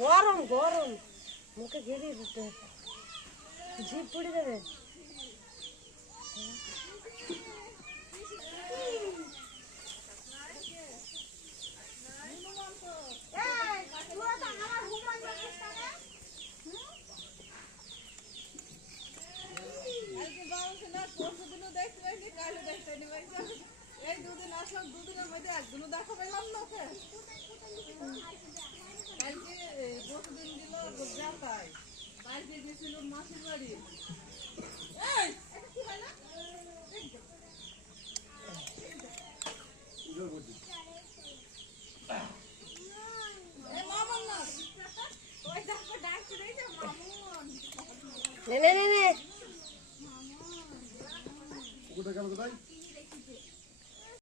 গরম গরম মুখে গেড়িয়ে দিতে জিভ পুড়ে যাবে। এই দুদিন আসলাম, দুদিনের মধ্যে একদিনও দেখা পেলাম না ওকে। কালকে প্রতিদিন দিল যাতাই বাড়িতে গেছিল মাসির বাড়ি। নে নে নে